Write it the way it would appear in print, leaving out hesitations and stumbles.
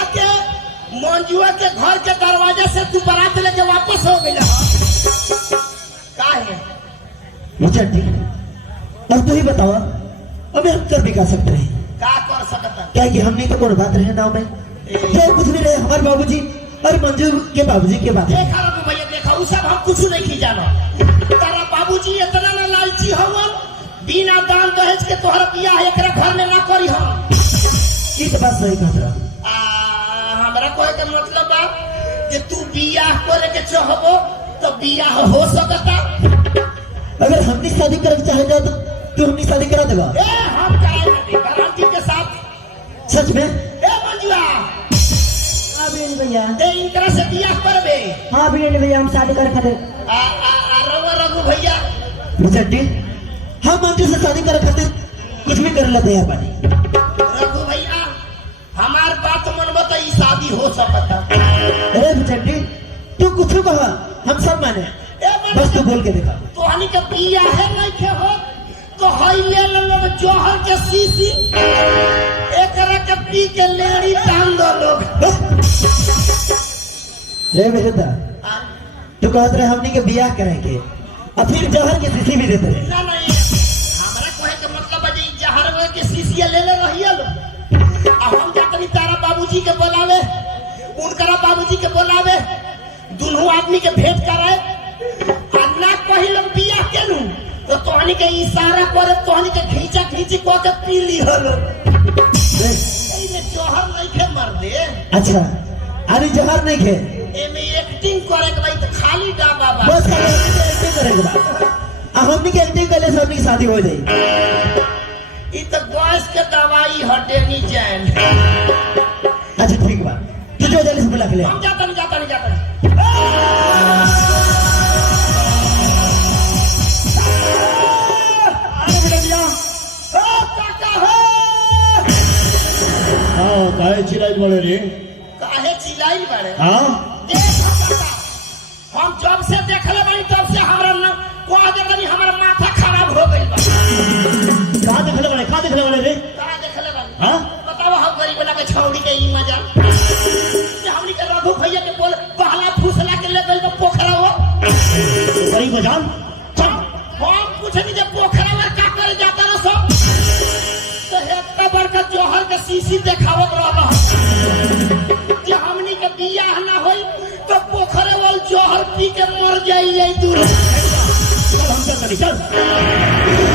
आके मंजुआ के घर के दरवाजे से तू बारात लेके वापस हो गया का है मुझे अब तू ही बताओ अबे हम कर भी कर सकते हैं का कर सकता क्या कि हम नहीं तो कोई बात रहे नाव में जो कुछ भी रहे हमारे बाबूजी और मंजू के बाबूजी के बात है। देखा रघु भैया देखा वो सब हम कुछ नहीं जाना तारा बाबूजी इतना ना लालची हवन बिना दान दहेज के तोहर बियाह एकरा घर में ना करी हम इस बात सही कह रहा हमरा कोई का मतलब बा कि तू बियाह करे के चाहबो तो बियाह हो सकता अगर हमने शादी करके चाहे जाओ तो तू हमने शादी करा देगा ए हम काहे ना गारंटी के साथ सच में ए मंजुआ हाँ बीरेन भैया ते इनकरा से बियाह करबे हाँ बीरेन भैया हम शादी कर खाते रघु भैया मुझे हम मंजू से शादी कर खाते कुछ भी कर लेते हैं बानी रघु भैया हमार बात मनबो तो ई शादी हो सकता अरे मुझे तू कुछ कहा हम सब माने बस तू बोल के दिखा तो हनी के बिया है नहीं के हो तो हई ले लो जोहर के सीसी एकरा के पी के लेड़ी टांग दो लोग रे बेटा तू कहत रहे हमनी के बियाह करे के और फिर जहर के शीशी भी देते रहे ना नहीं हमरा कहे के मतलब है जे जहर के शीशिया ले ले रहिया लो आ हम जातनी तारा बाबूजी के बुलावे उनकरा बाबूजी के बुलावे दोनों आदमी के भेंट कराए अन्ना पहिल बियाह केनु तो तोहनी के इशारा करे तोहनी के खींचा खींची को के पी ली हलो एमे जोहर नहीं के मर दे अच्छा अरे जहर नहीं खे एमे एक्टिंग करे के भाई तो खाली डाबा बा बस एक्टिंग करेंगे बा हमनी के एक्टिंग करले से हमनी की शादी हो जाई ई तो गैस के दवाई हटे नी जान अच्छा ठीक बा तू जो जल्दी से बुला के ले हम जाता नहीं काहे चिल्लाई बड़े रे काहे चिल्लाई बड़े हाँ हम जब से देखले बानी तब से हमरा न कह दे बानी हमरा माथा खराब हो गइल बा कहाँ देखले बड़े रे कहां देखले बानी हाँ बताओ हम गरीब वाला के छौड़ी के ई मजा जे हमनी के रघु भैया के बोल पहला फुसला के ले गइल बा पोखरा हो बड़ी मजाल चल हम पूछनी जे पोखरा में का करे जाता न सो तो इतना बड़का जोहर के शीशी देखावत रहल जे हमनी के बियाह ना होई तो पोखरे वाल जोहर पी के मर जाई दूर चल हम चल